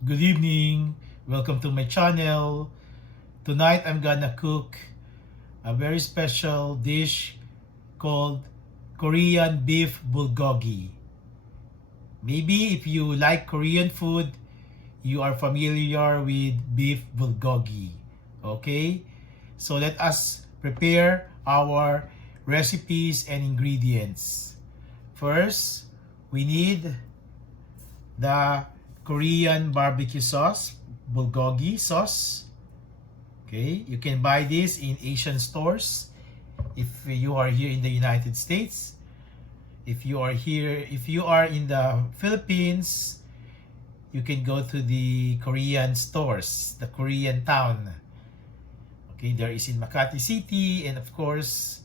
Good evening. Welcome to my channel. Tonight I'm gonna cook a very special dish called Korean Beef Bulgogi. Maybe if you like Korean food, you are familiar with beef bulgogi. Okay? So let us prepare our recipes and ingredients. First, we need the Korean barbecue sauce, Bulgogi sauce. Okay, you can buy this in Asian stores if you are here in the United States. If you are in the Philippines, you can go to the Korean stores, the Korean town. Okay, there is in Makati City, and of course,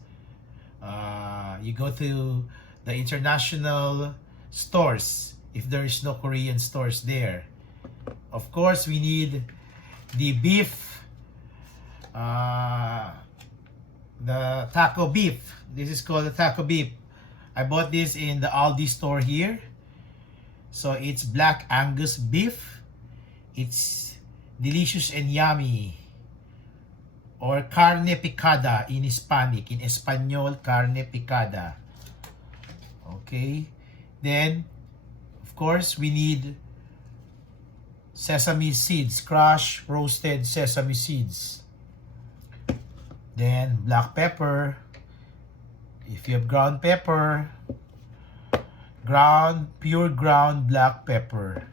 you go to the international stores if there is no Korean stores there. Of course, we need the beef, the taco beef. This is called the taco beef. I bought this in the Aldi store here. So it's black Angus beef. It's delicious and yummy. Or carne picada in Hispanic. In Espanol, carne picada. Okay. Then, of course, we need sesame seeds. Crushed, roasted sesame seeds. Then, black pepper. If you have ground pepper, pure ground black pepper.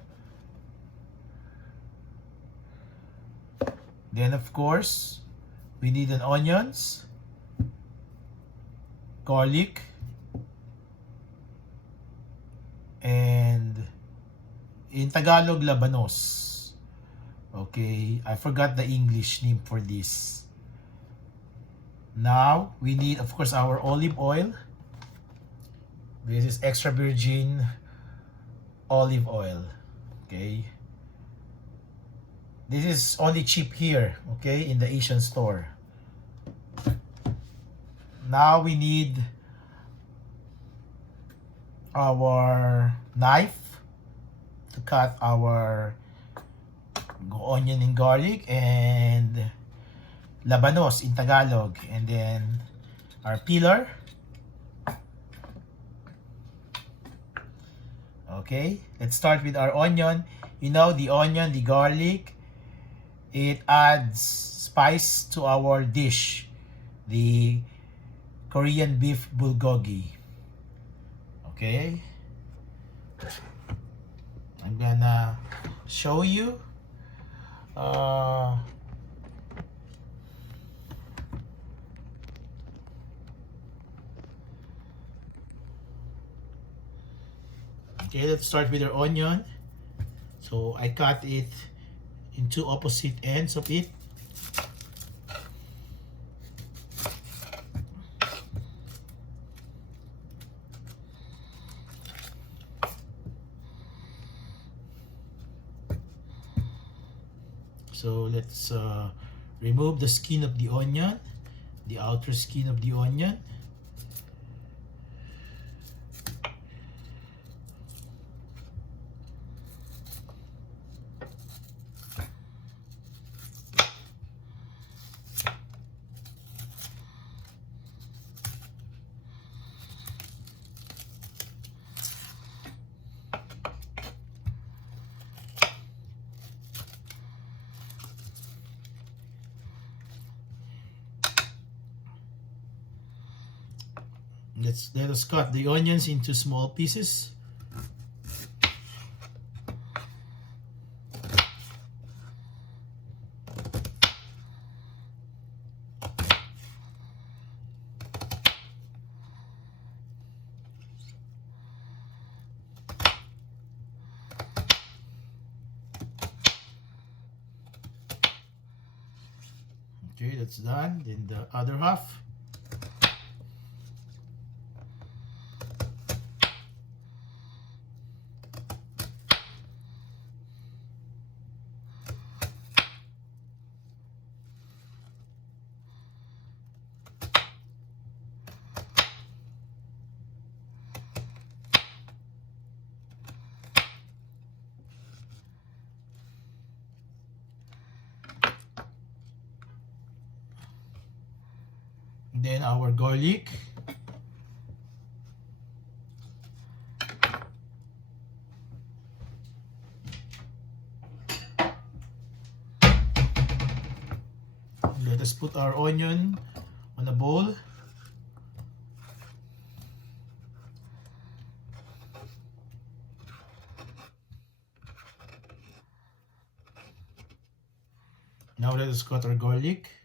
Then, of course, we need an onions, garlic, and in Tagalog, labanos. Okay, I forgot the English name for this. Now, we need, of course, our olive oil. This is extra virgin olive oil. Okay. This is only cheap here, okay, in the Asian store. Now, we need our knife to cut our onion and garlic and labanos in Tagalog, and then our peeler. Okay, let's start with our onion. You know, the onion, the garlic, it adds spice to our dish, the Korean beef bulgogi. Okay, I'm gonna show you. Okay, let's start with our onion. So I cut it in two opposite ends of it. So let's remove the skin of the onion, the outer skin of the onion. Let us cut the onions into small pieces. Okay, that's done. Then the other half. Then our garlic. Let us put our onion on a bowl. Now let us cut our garlic.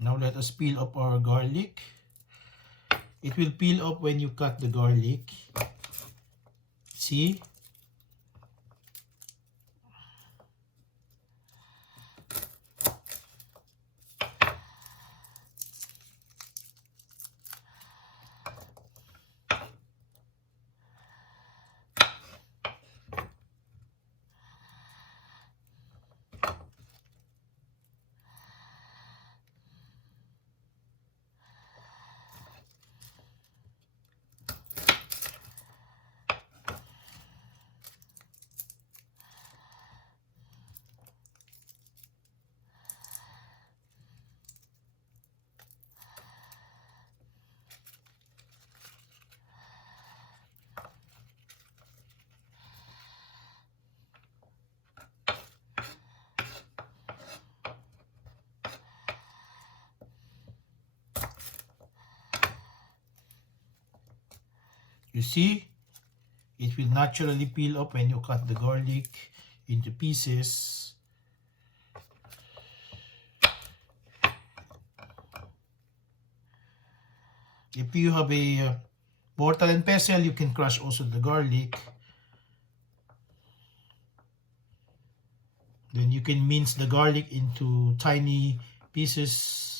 Now let us peel up our garlic. It will peel up when you cut the garlic. See? You see, it will naturally peel up when you cut the garlic into pieces. If you have a mortar and pestle, you can crush also the garlic. Then you can mince the garlic into tiny pieces.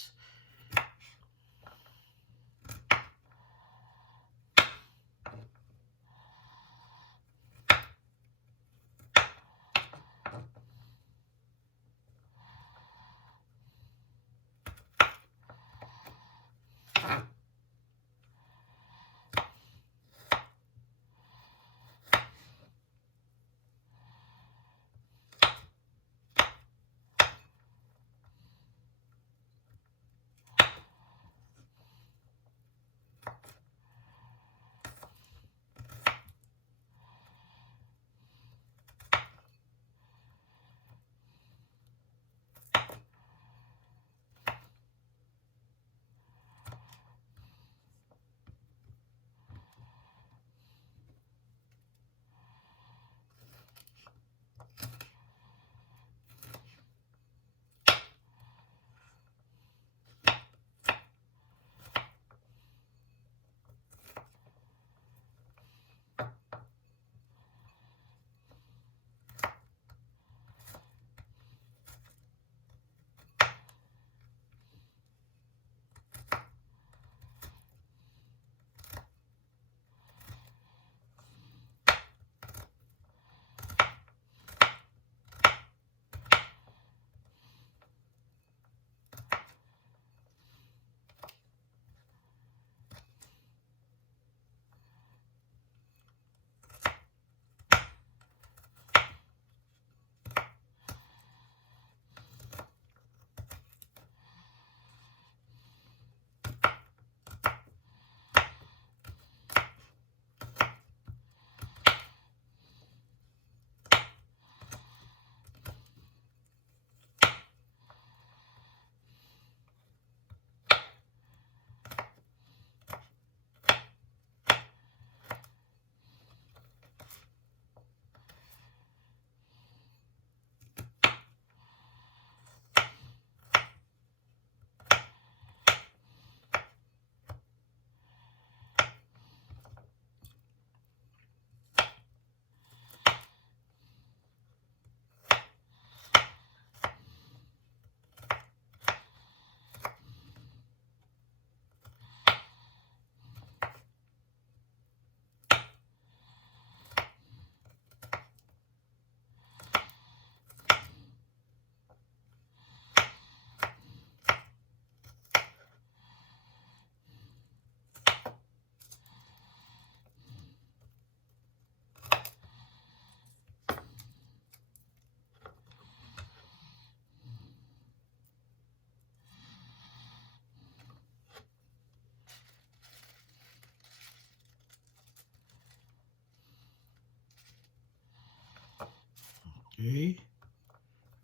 Okay,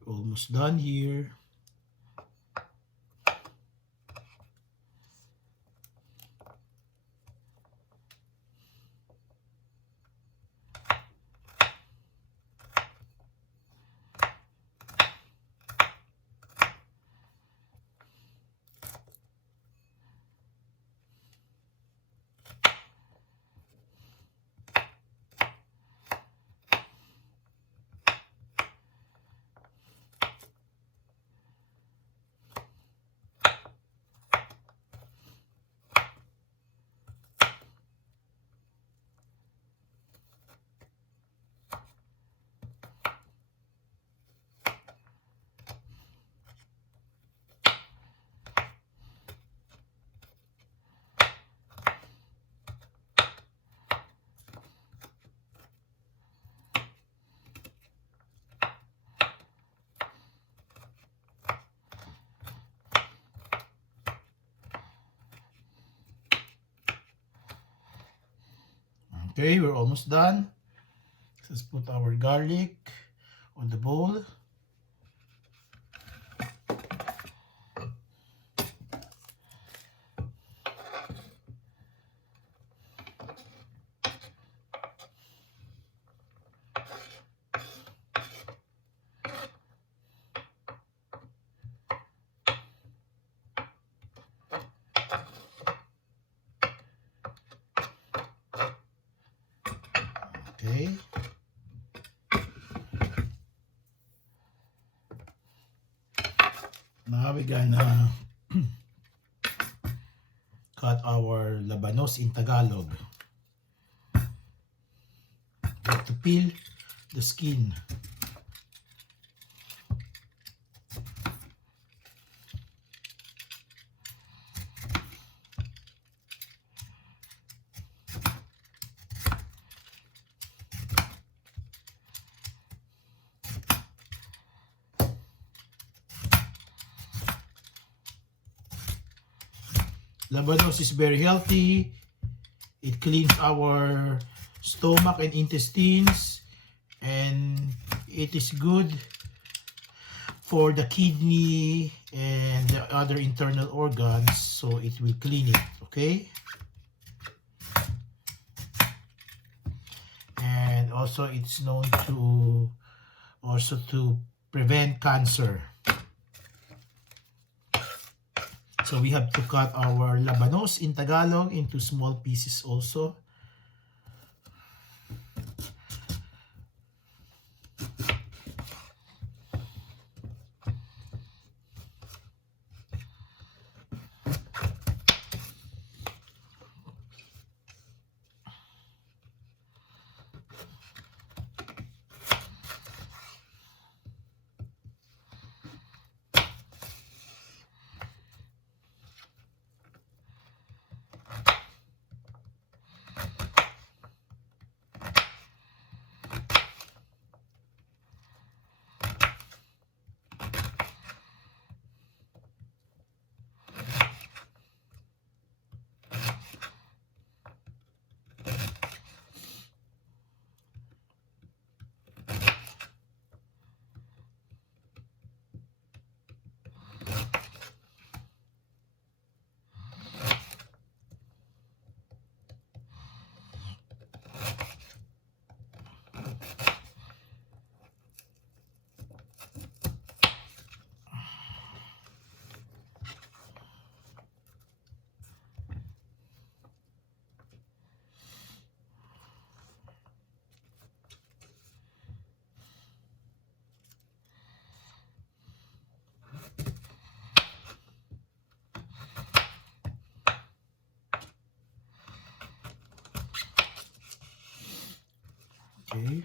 almost done here. Okay, we're almost done. Let's put our garlic on the bowl. Okay. Now we're gonna cut our labanos in Tagalog. We have to peel the skin. Labanos is very healthy. It cleans our stomach and intestines, and it is good for the kidney and the other internal organs, so it will clean it, okay? And also it's known to prevent cancer. So we have to cut our labanos in Tagalog into small pieces also. Okay.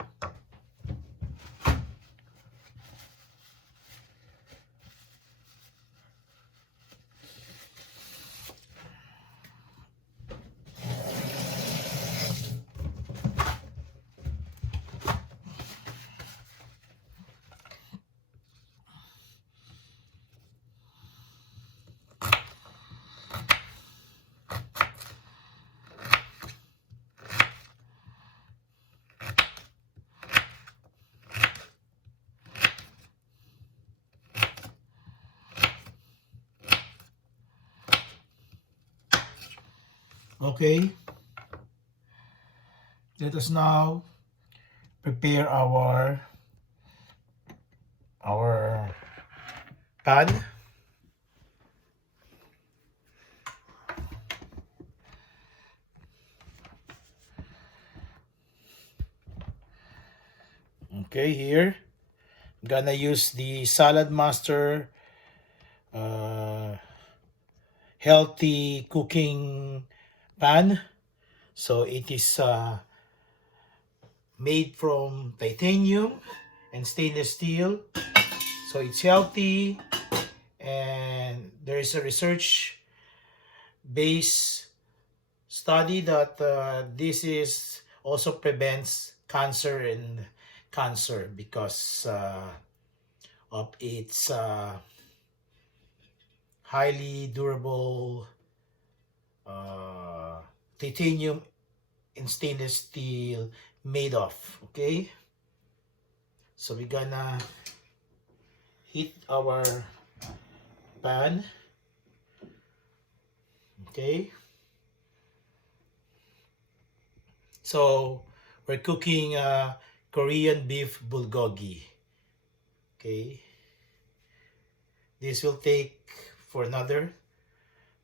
Okay, let us now prepare our pan. Okay, here I'm gonna use the Salad Master uh, healthy cooking pan. So it is made from titanium and stainless steel. So it's healthy, and there is a research based study that this is also prevents cancer because of its highly durable uh, titanium and stainless steel made of. Okay, so we're gonna heat our pan. Okay, so we're cooking Korean beef bulgogi. Okay, this will take for another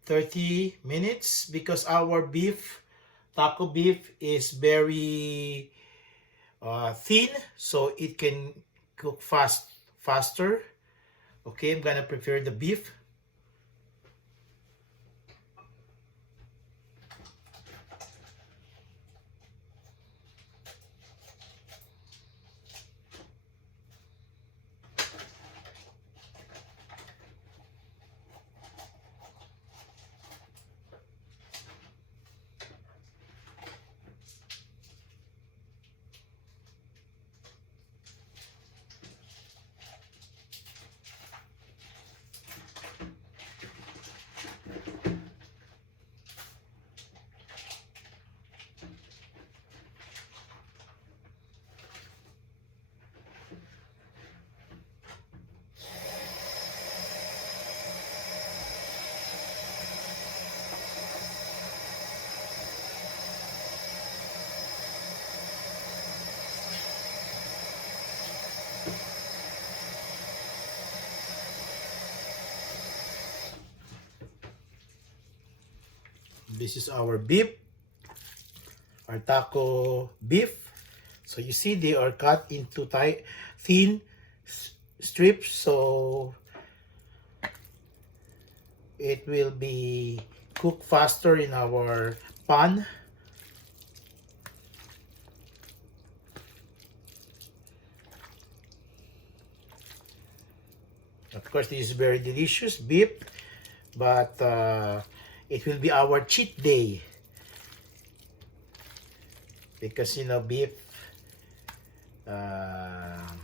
30 minutes because our taco beef is very thin, so it can cook faster. Okay, I'm gonna prepare the beef. This is our beef, our taco beef. So you see they are cut into thin strips, so it will be cooked faster in our pan. Of course, this is very delicious beef, but it will be our cheat day because beef um,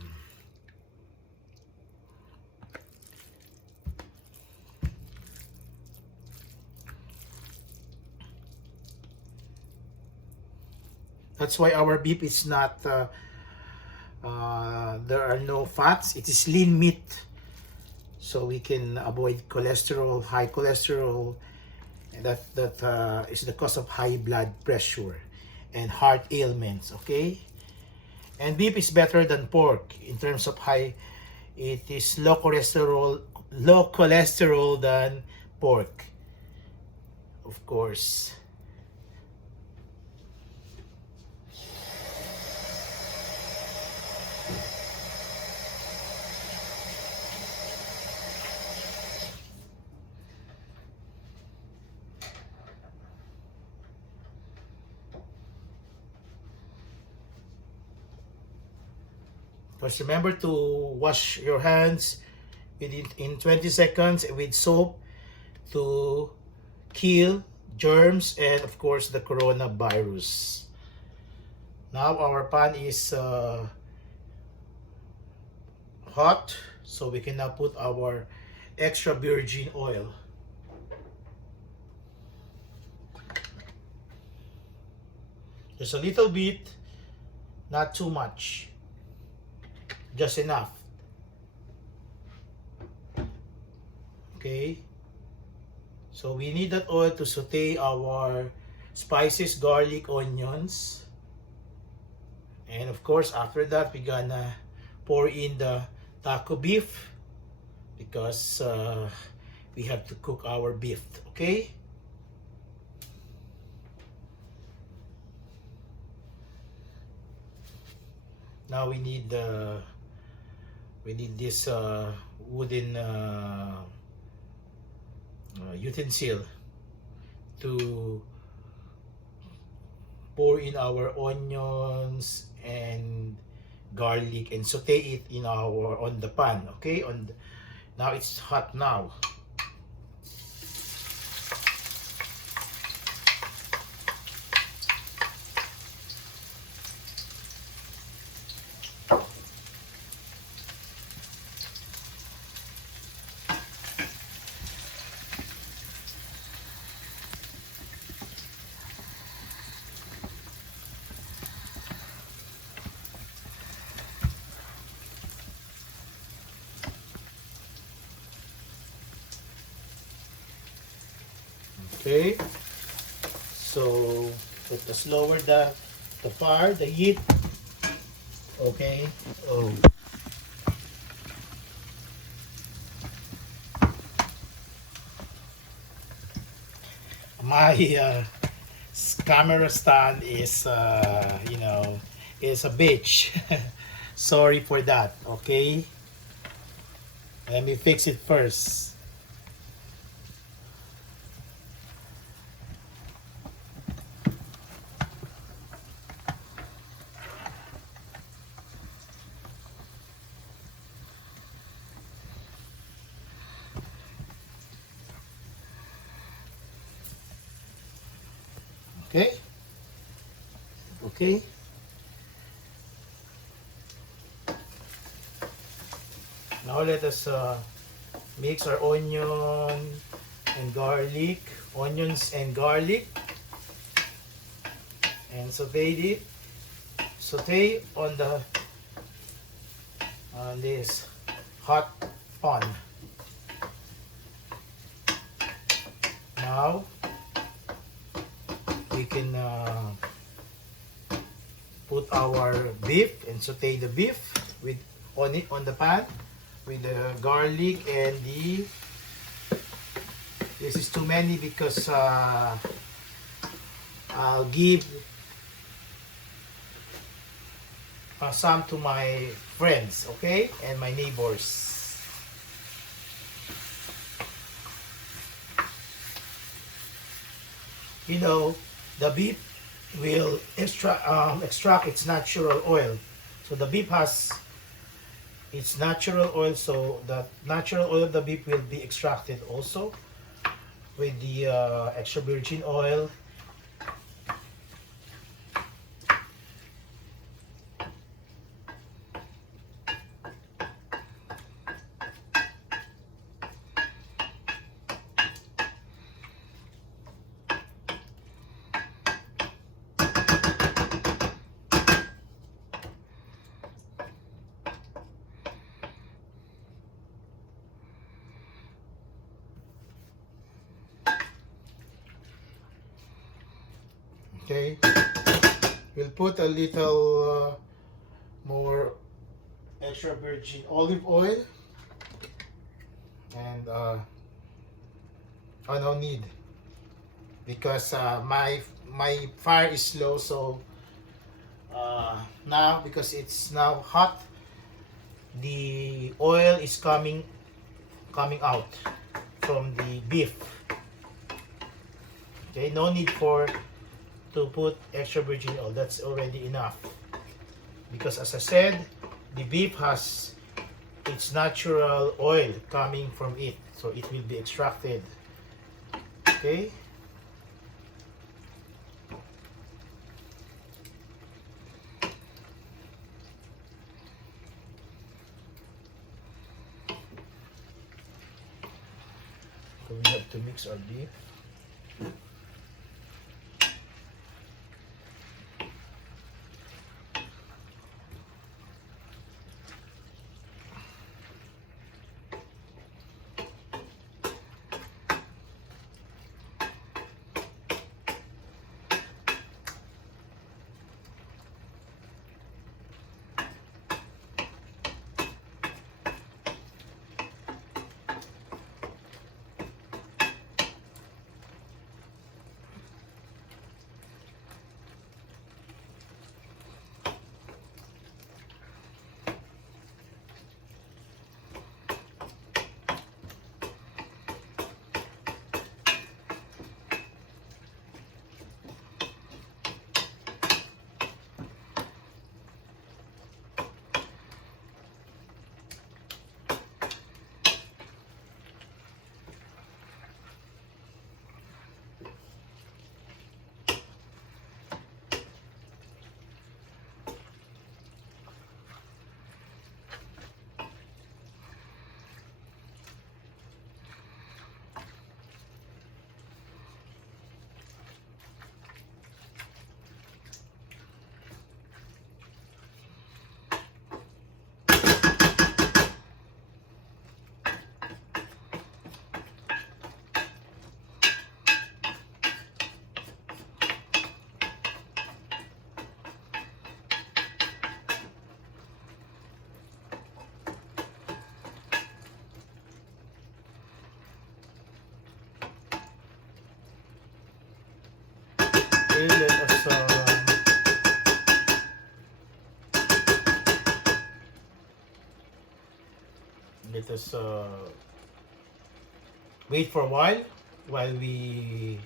that's why our beef is not there are no fats. It is lean meat, so we can avoid cholesterol, high cholesterol, and that is the cause of high blood pressure and heart ailments. Okay, and beef is better than pork in terms of it is low cholesterol than pork, of course. Just remember to wash your hands in 20 seconds with soap to kill germs and of course the coronavirus. Now our pan is hot, so we can now put our extra virgin oil. Just a little bit, not too much, just enough. Okay, so we need that oil to saute our spices, garlic, onions. And of course, after that, we're gonna pour in the taco beef because we have to cook our beef, okay? Now we need this wooden utensil to pour in our onions and garlic and saute it in on the pan, okay? Now it's hot now. Okay, so let us lower the fire, the heat. Okay. Oh. My camera stand is is a bitch. Sorry for that. Okay. Let me fix it first. Okay. Okay. Now let us mix our onions and garlic, and saute on this hot pan. Now we can put our beef and saute the beef on the pan with the garlic and this is too many because I'll give some to my friends, okay, and my neighbors. You know, the beef will extract its natural oil. So the beef has its natural oil, so the natural oil of the beef will be extracted also with the extra virgin oil. Okay, we'll put a little more extra virgin olive oil, and I don't need because my fire is low. So now because it's now hot, the oil is coming out from the beef. Okay, no need to put extra virgin oil. That's already enough because, as I said, the beef has its natural oil coming from it, so it will be extracted. Okay. So we have to mix our beef. Okay, let us wait for a while we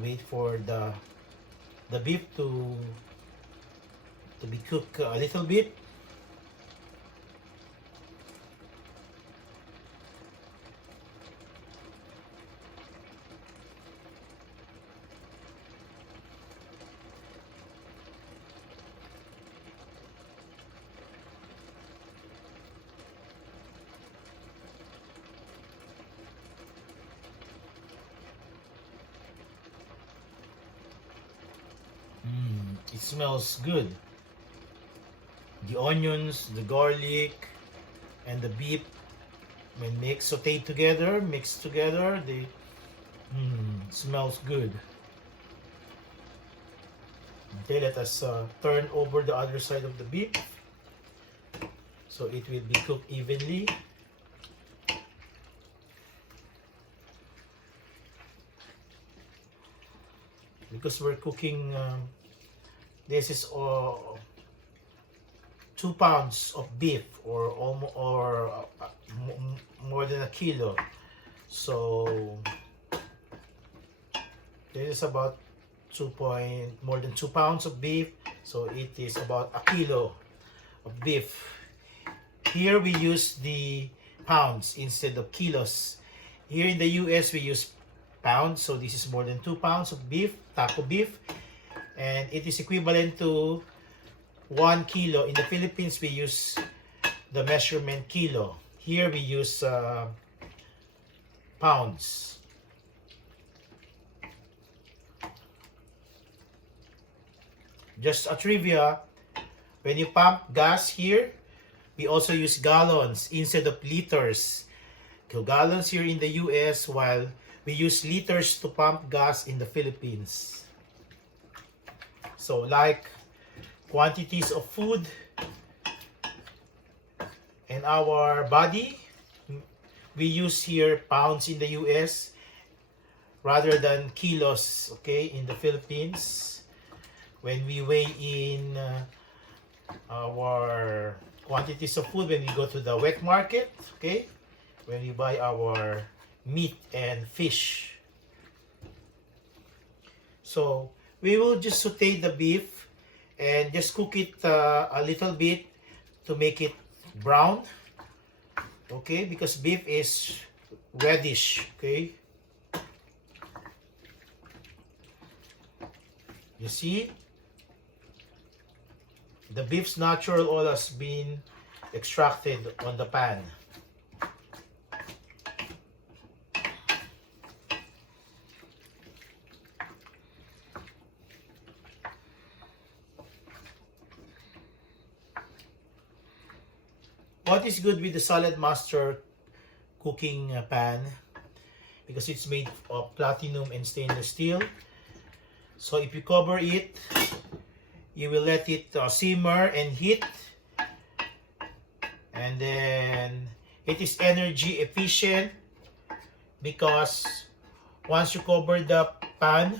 wait for the beef to be cooked a little bit. It smells good. The onions, the garlic, and the beef, when mixed together, they smells good. Okay, let us turn over the other side of the beef so it will be cooked evenly. Because we're cooking, this is 2 pounds of beef, or almost, or more than a kilo. So this is about more than 2 pounds of beef. So it is about a kilo of beef. Here we use the pounds instead of kilos. Here in the US we use pounds, so this is more than 2 pounds of beef, taco beef, and it is equivalent to 1 kilo. In the Philippines we use the measurement kilo. Here we use pounds. Just a trivia, when you pump gas here, we also use gallons instead of liters. So gallons here in the US, while we use liters to pump gas in the Philippines. So like quantities of food in our body, we use here pounds in the US rather than kilos, okay, in the Philippines. When we weigh in our quantities of food, when we go to the wet market, okay, when we buy our meat and fish. So we will just saute the beef and just cook it a little bit to make it brown, okay, because beef is reddish, okay. You see, the beef's natural oil has been extracted on the pan. What is good with the Salad Master cooking pan? Because it's made of platinum and stainless steel. So if you cover it, you will let it simmer and heat. And then it is energy efficient because once you cover the pan,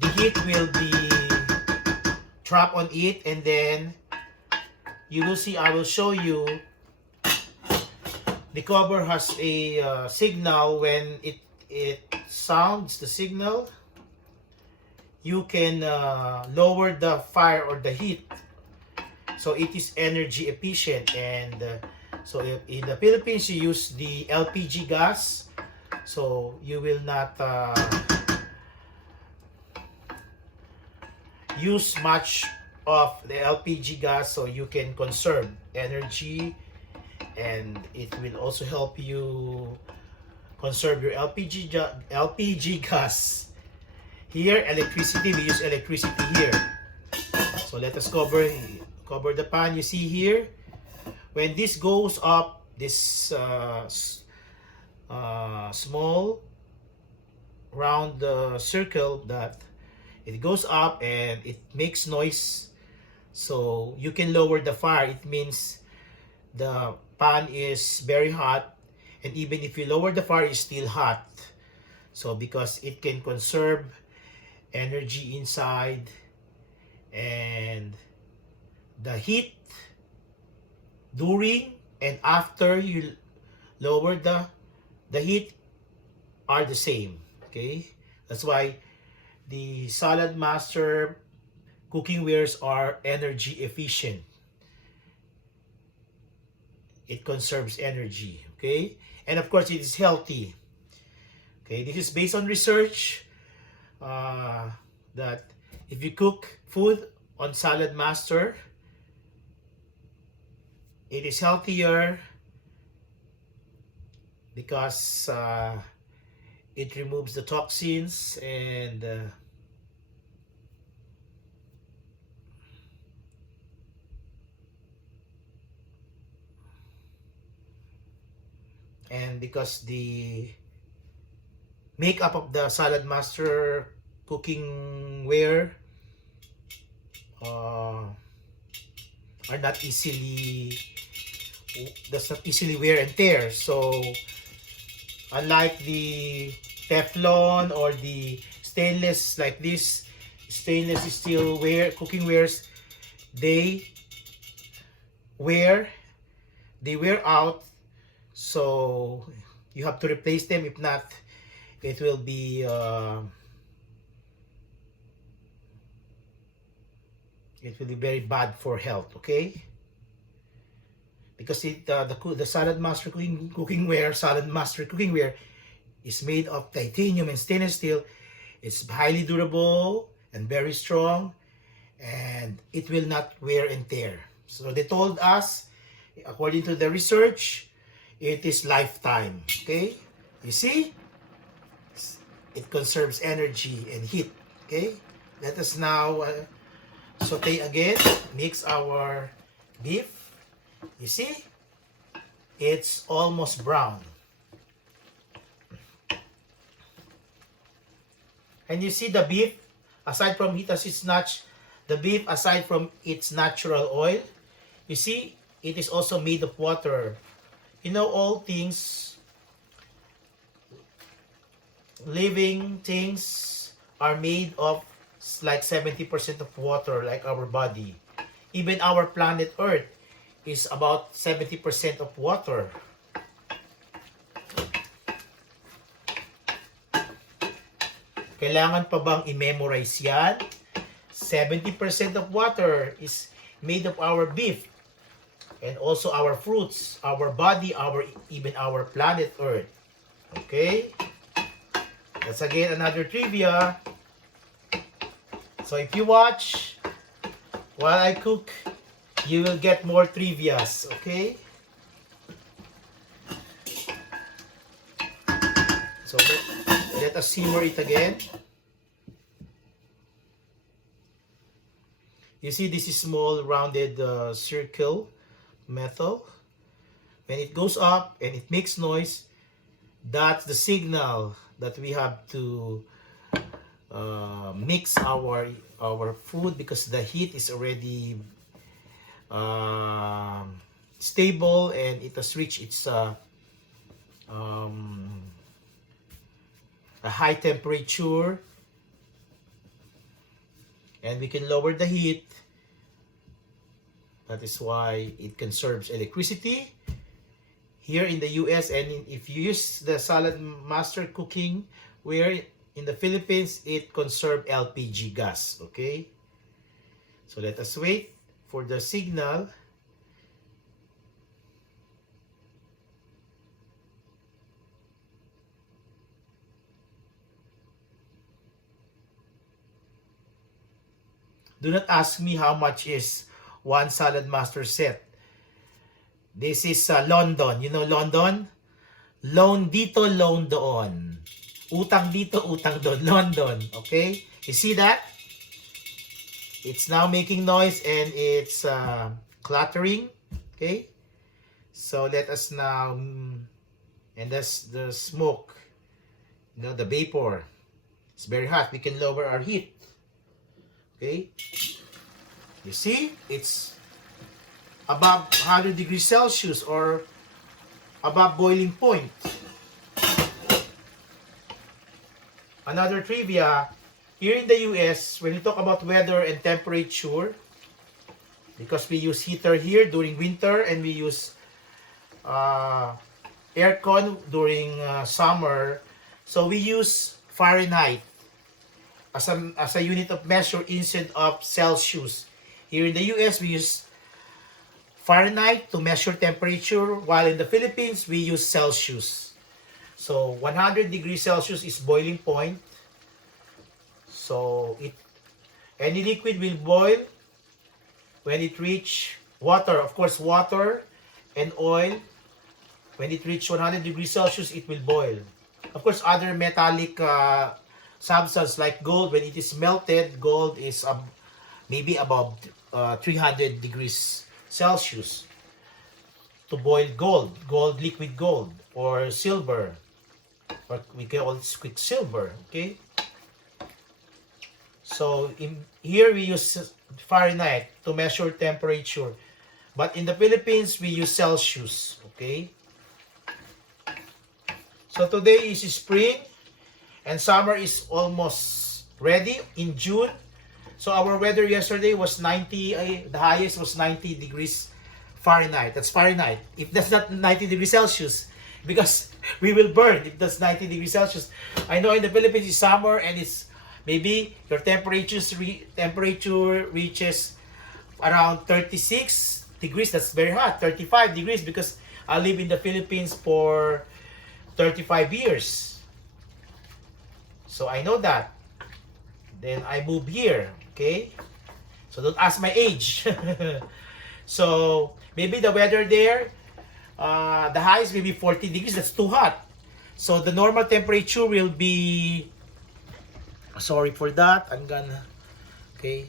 the heat will be trapped on it, and then you will see, I will show you, the cover has a signal. When it sounds the signal, you can lower the fire or the heat, so it is energy efficient. And so in the Philippines you use the LPG gas, so you will not use much of the LPG gas, so you can conserve energy, and it will also help you conserve your LPG gas. Here, electricity, we use electricity here. So let us cover the pan. You see here, when this goes up, this small round circle, that it goes up and it makes noise, so you can lower the fire. It means the pan is very hot, and even if you lower the fire, it's still hot. So because it can conserve energy inside, and the heat during and after you lower the heat are the same. Okay, that's why the Salad Master cooking wares are energy efficient. It conserves energy. Okay, and of course it is healthy. Okay, this is based on research that if you cook food on Salad Master, it is healthier because it removes the toxins and because the makeup of the Salad Master cooking ware are not easily does not easily wear and tear. So unlike the Teflon or the stainless, like this stainless steel ware cooking wares, they wear out, so you have to replace them. If not, it will be very bad for health. Okay, because the Salad Master cooking ware is made of titanium and stainless steel. It's highly durable and very strong, and it will not wear and tear. So they told us, according to the research, it is lifetime. Okay, you see, it conserves energy and heat. Okay, let us now saute again. Mix our beef. You see, it's almost brown. And you see the beef, aside from the beef, aside from its natural oil, you see, it is also made of water. You know, all things, living things are made of like 70% of water, like our body. Even our planet Earth is about 70% of water. Kailangan pa bang i-memorize yan? 70% of water is made of our beef, and also our fruits, our body, even our planet Earth. Okay? That's again another trivia. So if you watch while I cook, you will get more trivias. Okay? So let us simmer it again. You see, this is small rounded circle metal. When it goes up and it makes noise, that's the signal that we have to mix our food, because the heat is already stable and it has reached its a high temperature, and we can lower the heat. That is why it conserves electricity here in the US, and if you use the Salad Master cooking ware in the Philippines, it conserves LPG gas. Okay, so let us wait for the signal. Do not ask me how much is one Salad Master set. This is London. You know London? Loan dito, loan doon. Utang dito, utang doon. London. Okay? You see that? It's now making noise and it's clattering. Okay? So let us now, and that's the smoke. You know, the vapor. It's very hot. We can lower our heat. Okay, you see, it's above 100 degrees Celsius or above boiling point. another trivia, here in the US, when we talk about weather and temperature, because we use heater here during winter and we use aircon during summer, so we use Fahrenheit as a unit of measure instead of Celsius. Here in the US, we use Fahrenheit to measure temperature, while in the Philippines, we use Celsius. So 100 degrees Celsius is boiling point. So any liquid will boil when it reach water. Of course, water and oil, when it reach 100 degrees Celsius, it will boil. Of course, other metallic substance like gold, when it is melted, gold is maybe above 300 degrees Celsius to boil gold, liquid gold, or silver, or we call it quicksilver, okay? So here we use Fahrenheit to measure temperature, but in the Philippines we use Celsius, okay? So today is spring and summer is almost ready in June. So our weather yesterday was 90, the highest was 90 degrees Fahrenheit. That's Fahrenheit. If that's not 90 degrees Celsius, because we will burn if that's 90 degrees Celsius. I know in the Philippines it's summer and it's maybe your temperature reaches around 36 degrees. That's very hot. 35 degrees, because I live in the Philippines for 35 years. So I know that. Then I moved here, okay? So don't ask my age. So maybe the weather there, the highest may be 40 degrees. That's too hot. So the normal temperature will be, sorry for that, I'm gonna, okay,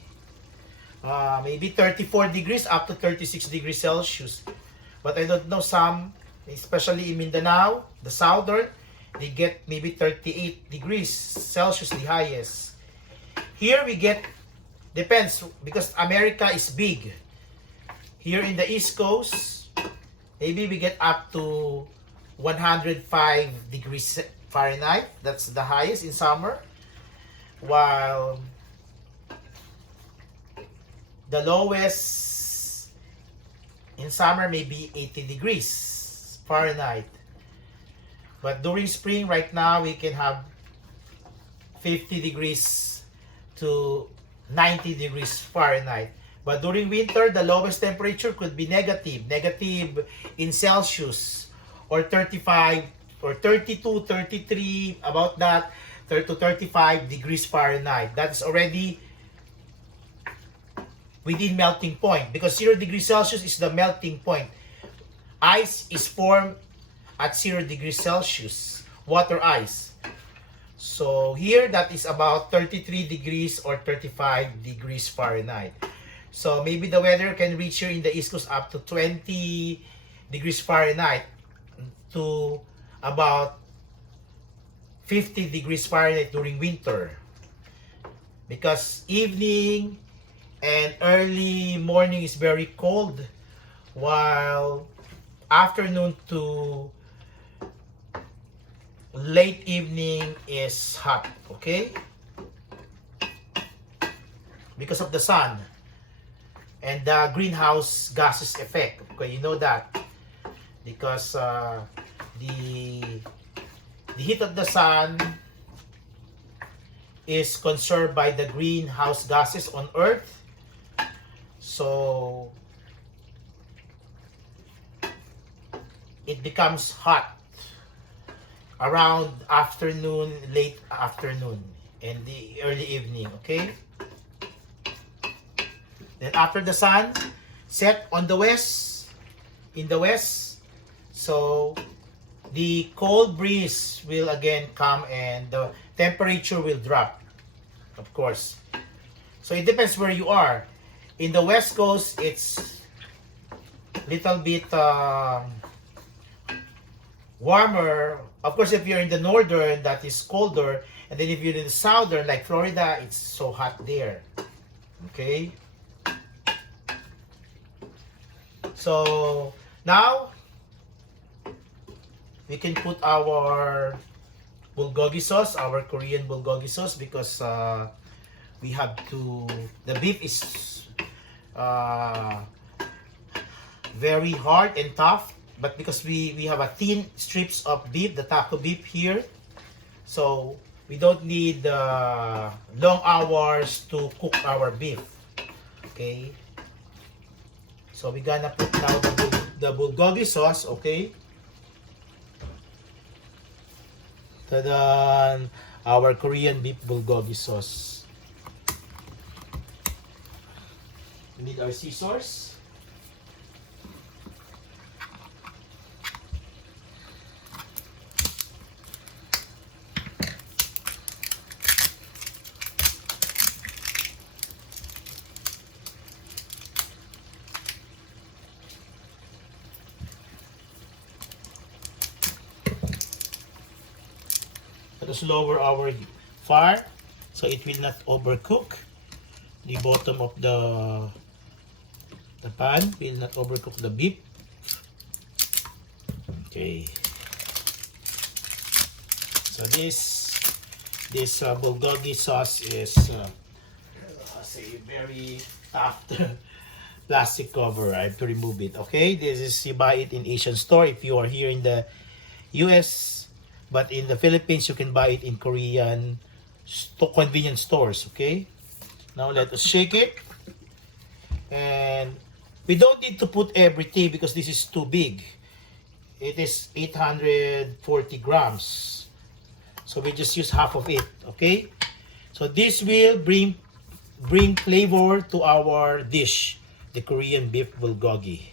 maybe 34 degrees up to 36 degrees Celsius. But I don't know, some, especially in Mindanao, the southern, they get maybe 38 degrees Celsius, the highest. Here we get, depends, because America is big. Here in the East Coast, maybe we get up to 105 degrees Fahrenheit. That's the highest in summer. While the lowest in summer may be 80 degrees Fahrenheit. But during spring, right now, we can have 50 degrees to 90 degrees Fahrenheit. But during winter, the lowest temperature could be negative in Celsius, or 35, or 32, 33, about that, 30 to 35 degrees Fahrenheit. That's already within melting point, because 0 degrees Celsius is the melting point. Ice is formed at 0 degrees Celsius, water ice. So here, that is about 33 degrees or 35 degrees Fahrenheit. So maybe the weather can reach here in the East Coast up to 20 degrees Fahrenheit to about 50 degrees Fahrenheit during winter. Because evening and early morning is very cold, while afternoon to late evening is hot, okay? Because of the sun and the greenhouse gases effect. Okay, you know that. Because the heat of the sun is conserved by the greenhouse gases on Earth. So it becomes hot around afternoon, late afternoon, and the early evening, okay? Then after the sun set on the west, in the west, so the cold breeze will again come and the temperature will drop, of course. So it depends where you are. In the west coast, it's little bit warmer. Of course, if you're in the northern, that is colder. And then if you're in the southern, like Florida, it's so hot there. Okay? So, now, we can put our bulgogi sauce, our Korean bulgogi sauce, because we have to, the beef is uh, very hard and tough, but because we have a thin strips of beef, the taco beef here, so we don't need long hours to cook our beef. Okay, so we're gonna put now the bulgogi sauce. Okay, tada, our Korean beef bulgogi sauce. We need our scissors. Let us lower our fire so it will not overcook. The bottom of the pan will not overcook the beef. Okay. So this bulgogi sauce is say very tough plastic cover. I have to remove it. Okay, this is, you buy it in Asian store if you are here in the US. But in the Philippines, you can buy it in Korean convenience stores, okay? Now let us shake it. And we don't need to put everything because this is too big. It is 840 grams. So we just use half of it, okay? So this will bring flavor to our dish, the Korean beef bulgogi.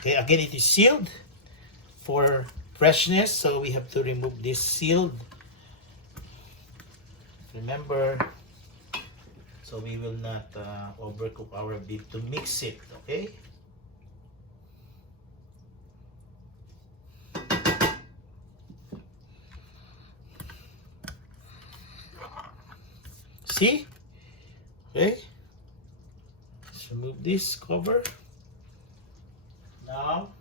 Okay, again, it is sealed for freshness, so we have to remove this sealed. Remember, so we will not overcook our beef to mix it, okay? See? Okay. Let's remove this cover. Now,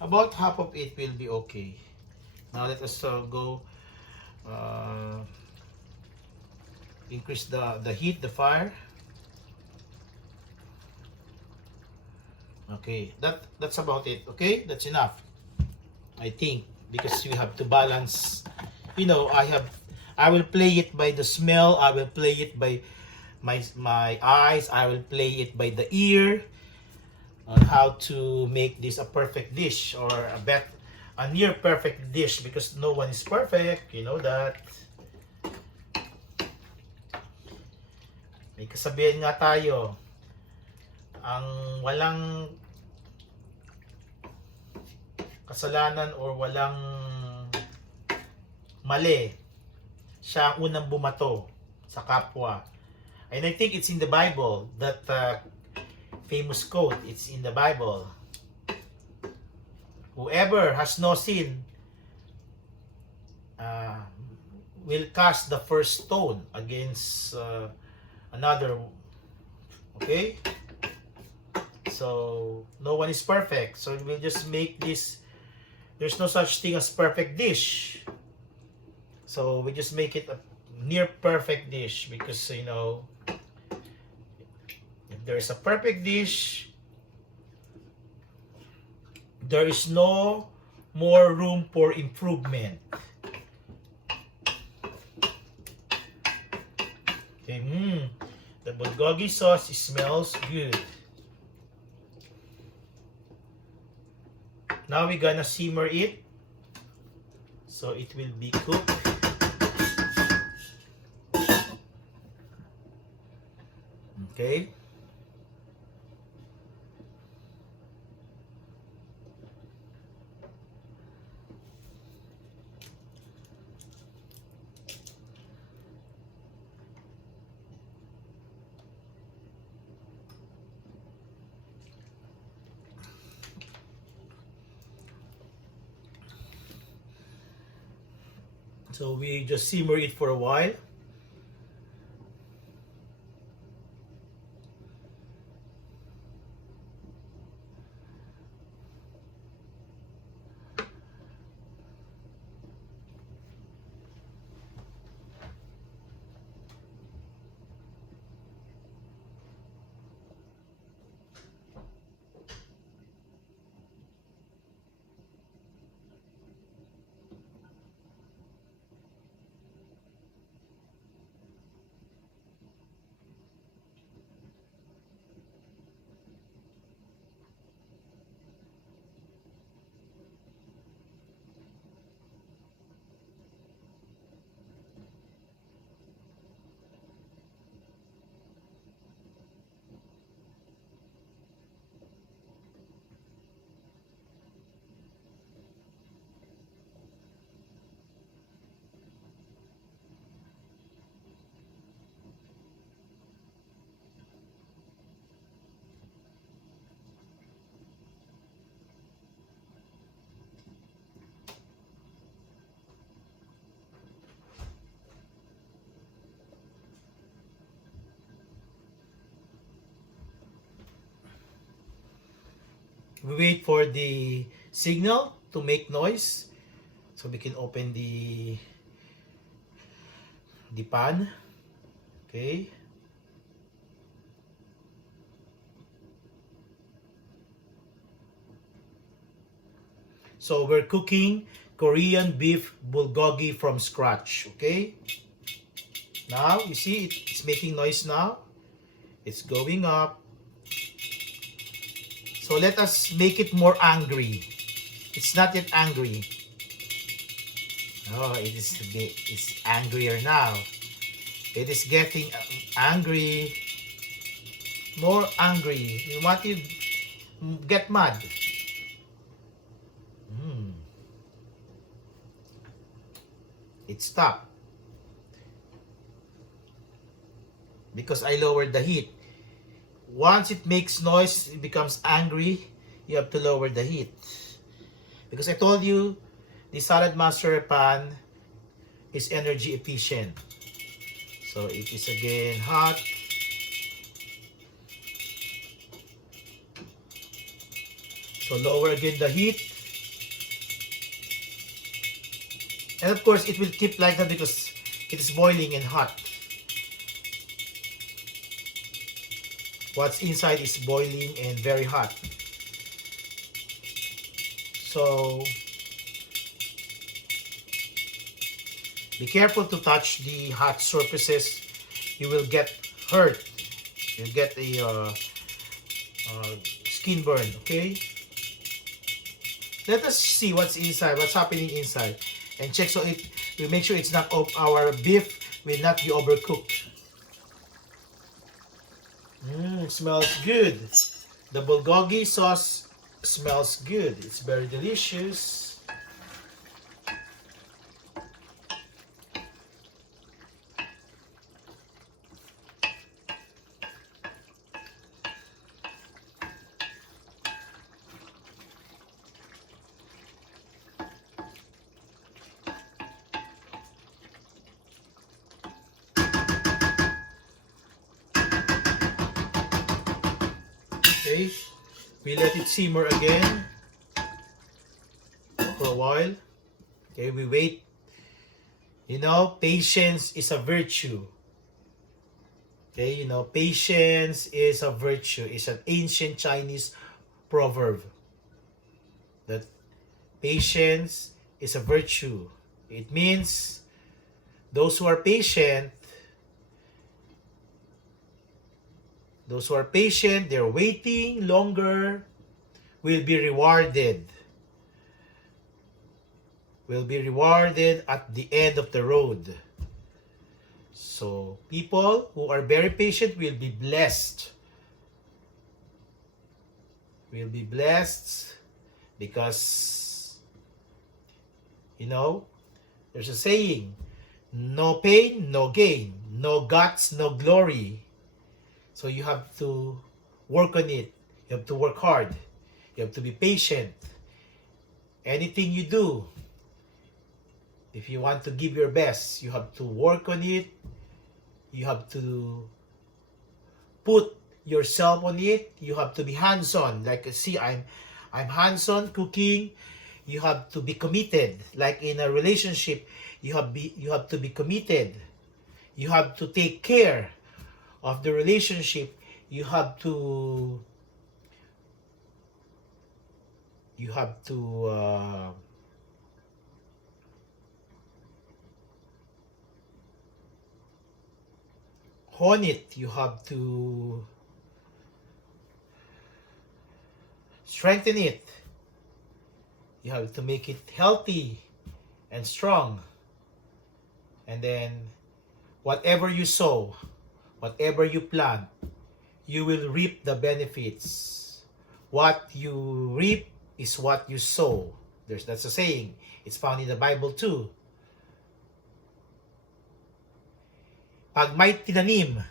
about half of it will be okay. Now let us go increase the heat, the fire. Okay, that's about it. Okay, that's enough, I think, because we have to balance. You know, I will play it by the smell. I will play it by my eyes. I will play it by the ear, on how to make this a perfect dish, or a near perfect dish, because no one is perfect, you know that. May kasabihan nga tayo, ang walang kasalanan or walang mali, siya ang unang bumato sa kapwa. And I think it's in the Bible, that famous quote. It's in the Bible. Whoever has no sin will cast the first stone against another. Okay? So, no one is perfect. So, we'll just make this. There's no such thing as perfect dish. So, we just make it a near perfect dish, because, you know, there is a perfect dish, there is no more room for improvement. Okay, the bulgogi sauce smells good. Now we're gonna simmer it so it will be cooked. Okay. So we just simmer it for a while. we wait for the signal to make noise so we can open the pan. Okay. So we're cooking Korean beef bulgogi from scratch. Okay. Now you see it's making noise now. It's going up. So let us make it more angry. It's not yet angry. Oh, it's angrier now. It is getting angry. More angry. You want to get mad. It stopped. Because I lowered the heat. Once it makes noise, it becomes angry, you have to lower the heat. Because I told you, the salad master pan is energy efficient. So it is again hot. So lower again the heat. And of course, it will keep like that because it is boiling and hot. What's inside is boiling and very hot. So be careful to touch the hot surfaces. You will get hurt. You'll get a skin burn. Okay. Let us see what's inside. What's happening inside, and check so we make sure it's not our beef will not be overcooked. Smells good. The bulgogi sauce smells good. It's very delicious. Okay, we let it simmer again for a while. Okay, we wait. You know, patience is a virtue. Okay, you know, patience is a virtue. It's an ancient Chinese proverb that patience is a virtue. It means those who are patient, they're waiting longer, will be rewarded. Will be rewarded at the end of the road. So, people who are very patient will be blessed. Will be blessed because, you know, there's a saying, no pain, no gain. No guts, no glory. So you have to work on it. You have to work hard. You have to be patient. Anything you do, if you want to give your best, you have to work on it. You have to put yourself on it. You have to be hands-on. Like, see, I'm hands-on cooking. You have to be committed. Like in a relationship, you have to be committed. You have to take care of the relationship. You have to hone it. You have to strengthen it. You have to make it healthy and strong. And then whatever you sow, whatever you plant, you will reap the benefits. What you reap is what you sow. That's a saying. It's found in the Bible too. Pag may tinanim,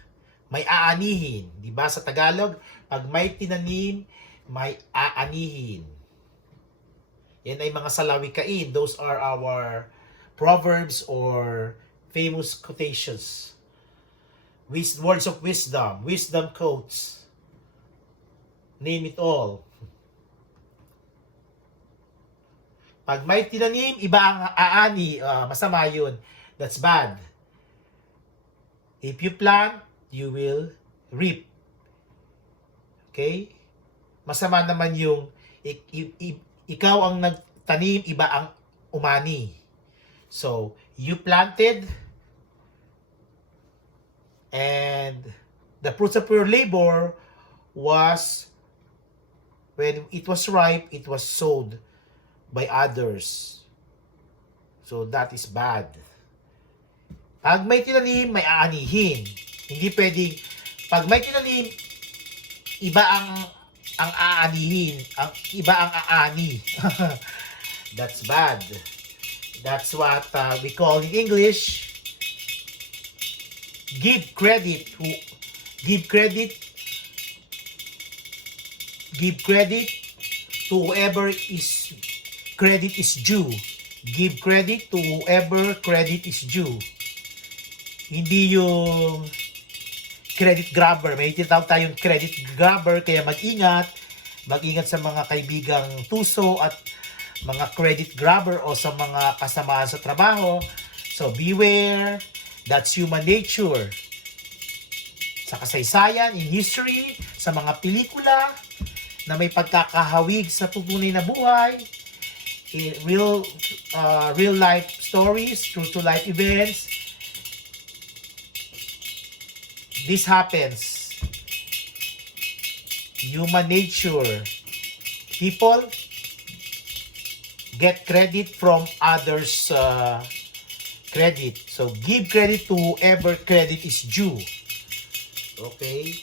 may aanihin. Diba sa Tagalog? Pag may tinanim, may aanihin. Yan ay mga salawikain. Those are our proverbs or famous quotations. Words of wisdom. Wisdom quotes. Name it all. Pag may tinanim, iba ang aani. Masama yun. That's bad. If you plant, you will reap. Okay? Masama naman yung ikaw ang nagtanim, iba ang umani. So, you planted, and the fruits of your labor was, when it was ripe, it was sold by others. So, that is bad. Pag may tinanim, may aanihin. Hindi pwedeng, pag may tinanim, iba ang aanihin. Iba ang aani. That's bad. That's what we call in English, give credit to whoever is credit is due. Give credit to whoever credit is due. Hindi yung credit grabber. May tinatawag tayong credit grabber, kaya mag-ingat sa mga kaibigang tuso at mga credit grabber o sa mga kasamahan sa trabaho. So beware, that's human nature. Sa kasaysayan, in history, sa mga pelikula na may pagkakahawig sa tunay na buhay, in real life stories, true to life events, this happens. Human nature. People get credit from others' credit. So, give credit to whoever credit is due. Okay?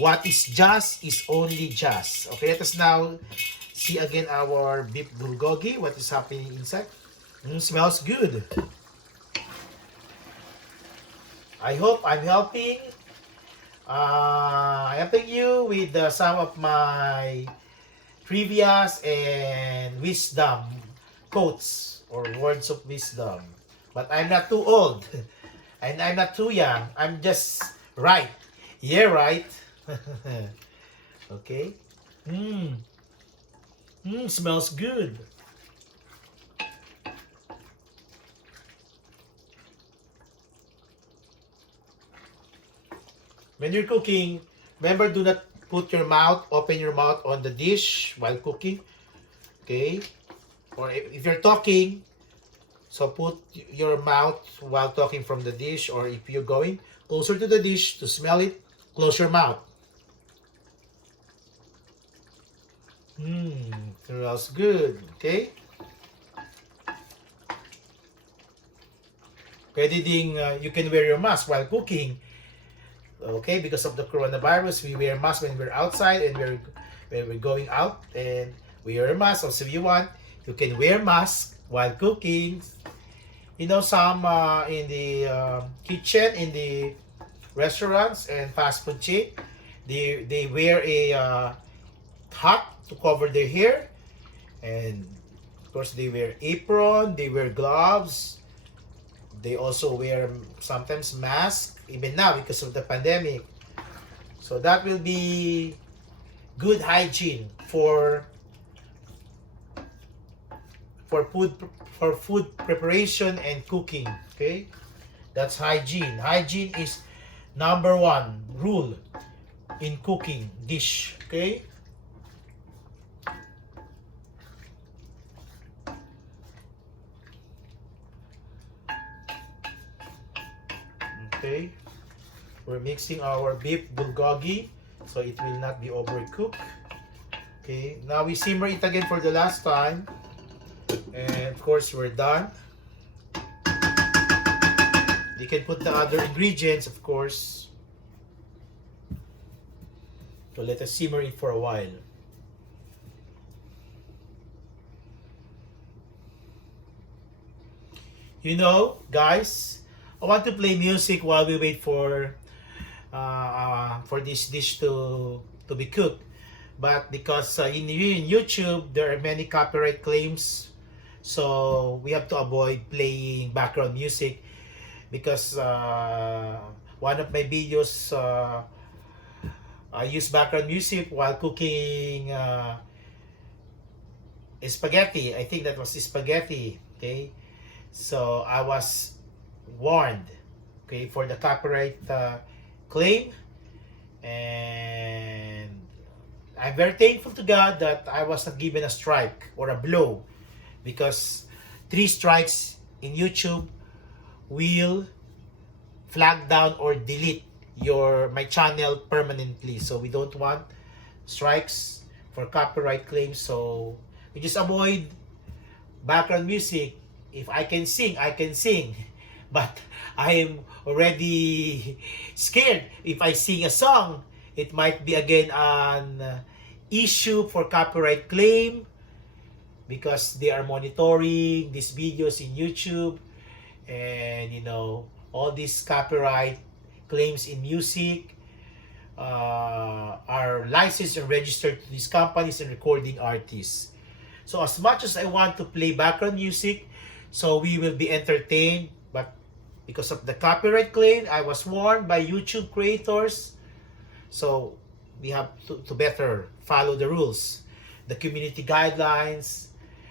What is just is only just. Okay, let us now see again our beef bulgogi. What is happening inside? Smells good. I hope I'm helping you with some of my trivias and wisdom quotes or words of wisdom. But I'm not too old and I'm not too young. I'm just right. Yeah, right. Okay. Smells good. When you're cooking, remember, do not open your mouth on the dish while cooking. Okay? Or if you're talking, so put your mouth while talking from the dish, or if you're going closer to the dish to smell it, close your mouth. Smells good. Okay? Pwede ding you can wear your mask while cooking. Okay, because of the coronavirus, we wear masks when we're outside and when we're going out, and we wear a mask. So if you want, you can wear mask while cooking. You know, some in the kitchen, in the restaurants and fast food chain, they wear a hat to cover their hair, and of course they wear apron, they wear gloves. They also wear sometimes masks, even now because of the pandemic. So that will be good hygiene for food preparation and cooking. Okay, that's hygiene. Hygiene is number one rule in cooking dish. Okay. Okay, we're mixing our beef bulgogi so it will not be overcooked. Okay, now we simmer it again for the last time, and of course we're done. You can put the other ingredients, of course, to let us simmer it for a while. You know, guys, I want to play music while we wait for this dish to be cooked. But because in YouTube there are many copyright claims, so we have to avoid playing background music, because one of my videos I use background music while cooking spaghetti. I think that was spaghetti. Okay, so I was warned, okay, for the copyright claim, and I'm very thankful to God that I was not given a strike or a blow, because 3 strikes in YouTube will flag down or delete my channel permanently. So we don't want strikes for copyright claims. So we just avoid background music. If I can sing, I can sing. But I am already scared. If I sing a song, it might be again an issue for copyright claim, because they are monitoring these videos in YouTube, and you know, all these copyright claims in music are licensed and registered to these companies and recording artists. So as much as I want to play background music, so we will be entertained, but because of the copyright claim, I was warned by YouTube creators. So we have to better follow the rules, the community guidelines,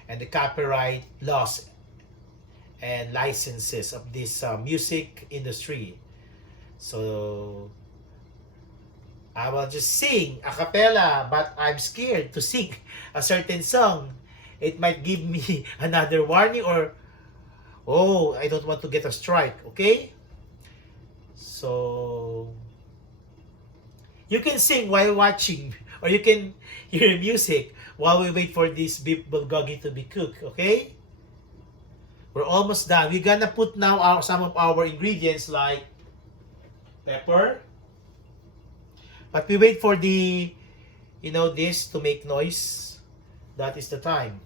and the copyright laws and licenses of this music industry. So I will just sing a cappella, but I'm scared to sing a certain song. It might give me another warning, or oh, I don't want to get a strike, okay? So you can sing while watching, or you can hear music while we wait for this beef bulgogi to be cooked, okay? We're almost done. We're gonna put now some of our ingredients like pepper. But we wait for the, you know, this to make noise. That is the time.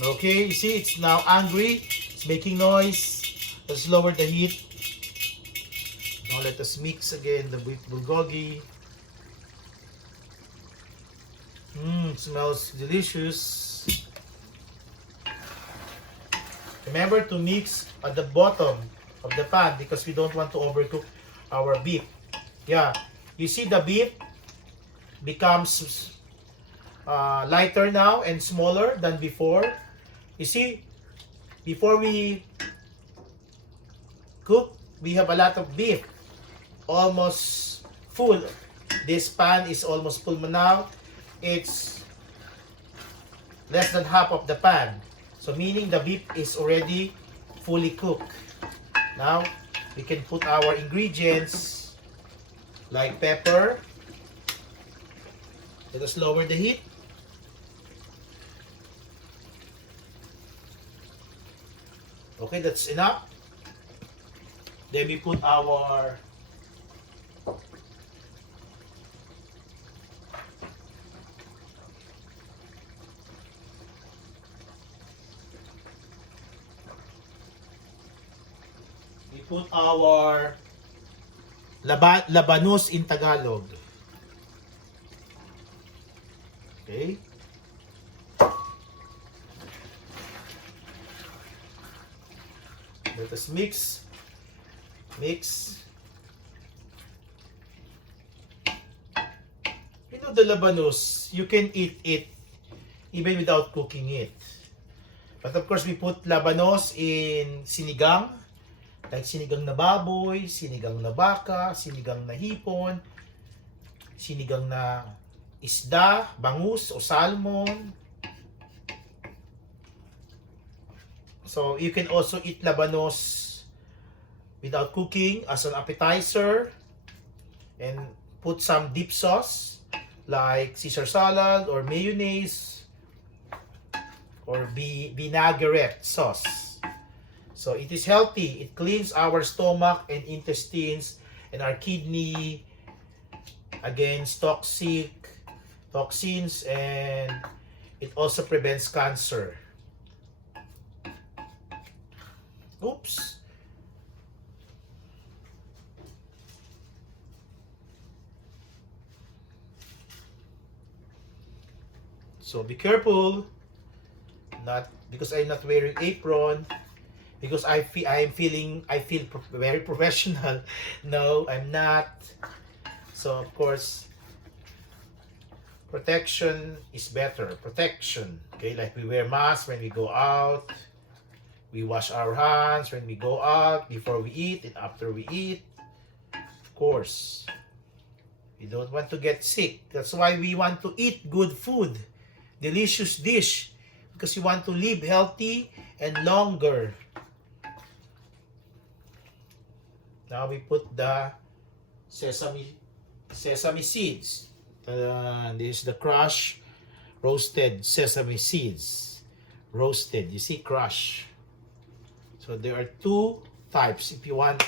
Okay, you see, it's now angry. It's making noise. Let's lower the heat. Now let us mix again the bulgogi. Smells delicious. Remember to mix at the bottom of the pan, because we don't want to overcook our beef. Yeah, you see the beef becomes lighter now and smaller than before. You see, before we cook, we have a lot of beef, almost full. This pan is almost full now. It's less than half of the pan. So meaning the beef is already fully cooked. Now, we can put our ingredients like pepper. Let us lower the heat. Okay, that's enough. Then we put our labanos in Tagalog. Okay. Let us mix. You know, the labanos, you can eat it even without cooking it. But of course, we put labanos in sinigang. Like sinigang na baboy, sinigang na baka, sinigang na hipon, sinigang na isda, bangus o salmon. So you can also eat labanos without cooking as an appetizer and put some dip sauce like Caesar salad or mayonnaise or vinaigrette sauce. So it is healthy. It cleans our stomach and intestines and our kidney against toxins, and it also prevents cancer. Oops. So be careful, not because I'm not wearing apron, because I feel very professional. No, I'm not. So of course, protection is better. Protection, okay? Like we wear masks when we go out. We wash our hands when we go out, before we eat and after we eat. Of course, we don't want to get sick. That's why we want to eat good food, delicious dish, because you want to live healthy and longer. Now we put the sesame seeds. This is the crushed roasted sesame seeds. Roasted, you see, crushed. So there are two types. If you want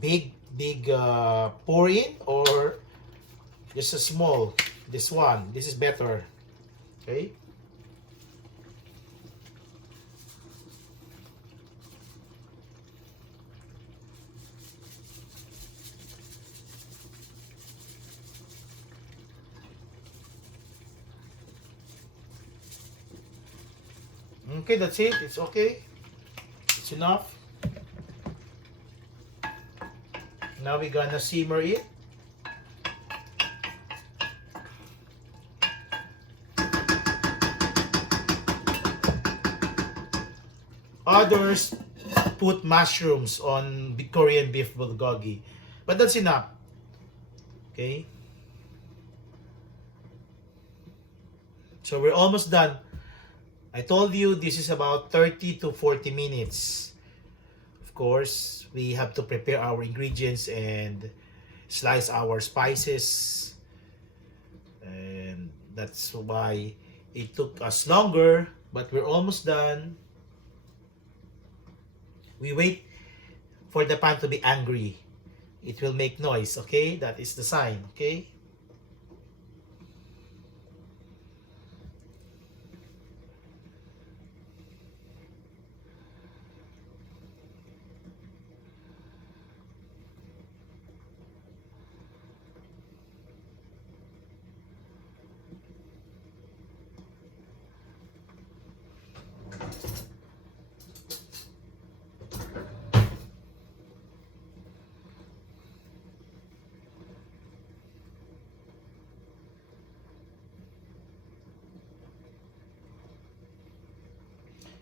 big pour in, or just a small, this is better. Okay. Okay, that's it. It's okay. It's enough. Now we're gonna simmer it. Others put mushrooms on Korean beef bulgogi, but that's enough. Okay. So we're almost done. I told you this is about 30 to 40 minutes. Of course, we have to prepare our ingredients and slice our spices. And that's why it took us longer, but we're almost done. We wait for the pan to be angry. It will make noise, okay? That is the sign, okay?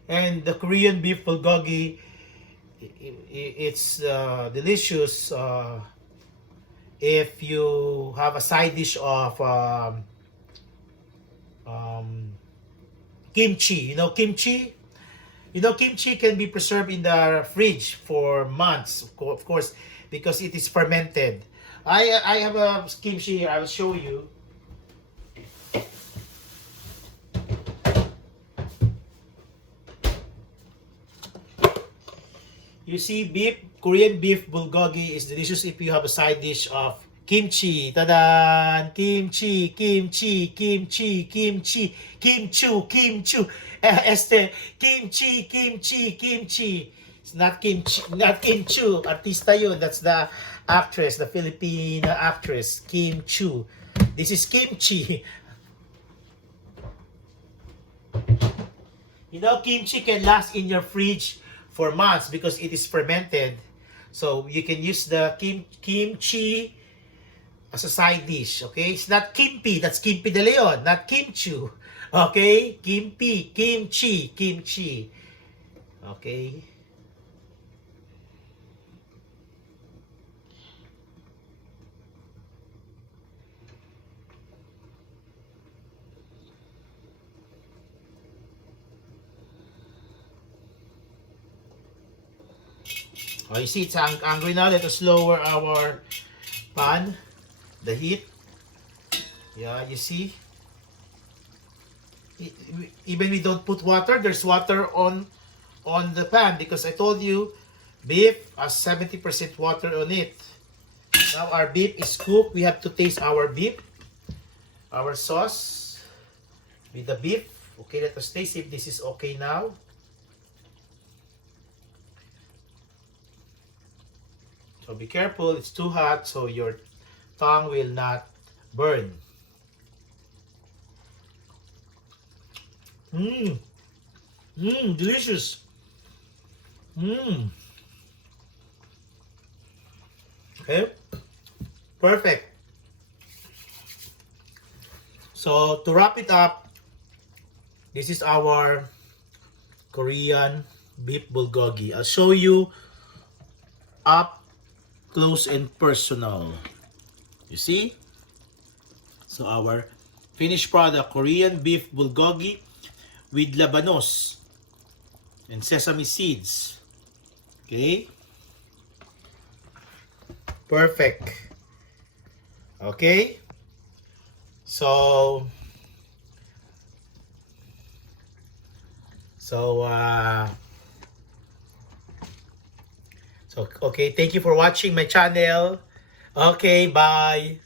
And the Korean beef bulgogi, it's delicious if you have a side dish of kimchi. You know kimchi? You know kimchi can be preserved in the fridge for months, of course, because it is fermented. I have a kimchi here. I will show you. You see, Korean beef bulgogi is delicious if you have a side dish of kimchi. Tadan! Kimchi, kimchi, kimchi, kimchi, kimchu. Kimchi. It's not kimchi, not kimchu. Artista yun. That's the actress, the Filipino actress, Kim Chu. This is kimchi. You know, kimchi can last in your fridge for months because it is fermented. So you can use the kimchi as a side dish, okay? It's not kimpi, that's Kimpi de Leon, not kimchu. Okay? Kimchi. Okay? Oh, you see it's angry now. Let us lower our pan, the heat. Yeah, you see. Even we don't put water, there's water on the pan because I told you beef has 70% water on it. Now our beef is cooked. We have to taste our beef, our sauce with the beef. Okay, let us taste if this is okay now. So be careful, it's too hot so your tongue will not burn. Delicious. Okay, perfect. So to wrap it up, this is our Korean beef bulgogi. I'll show you up close and personal. You see? So our finished product, Korean beef bulgogi with labanos and sesame seeds. Okay? Perfect. Okay? So okay, thank you for watching my channel. Okay, bye.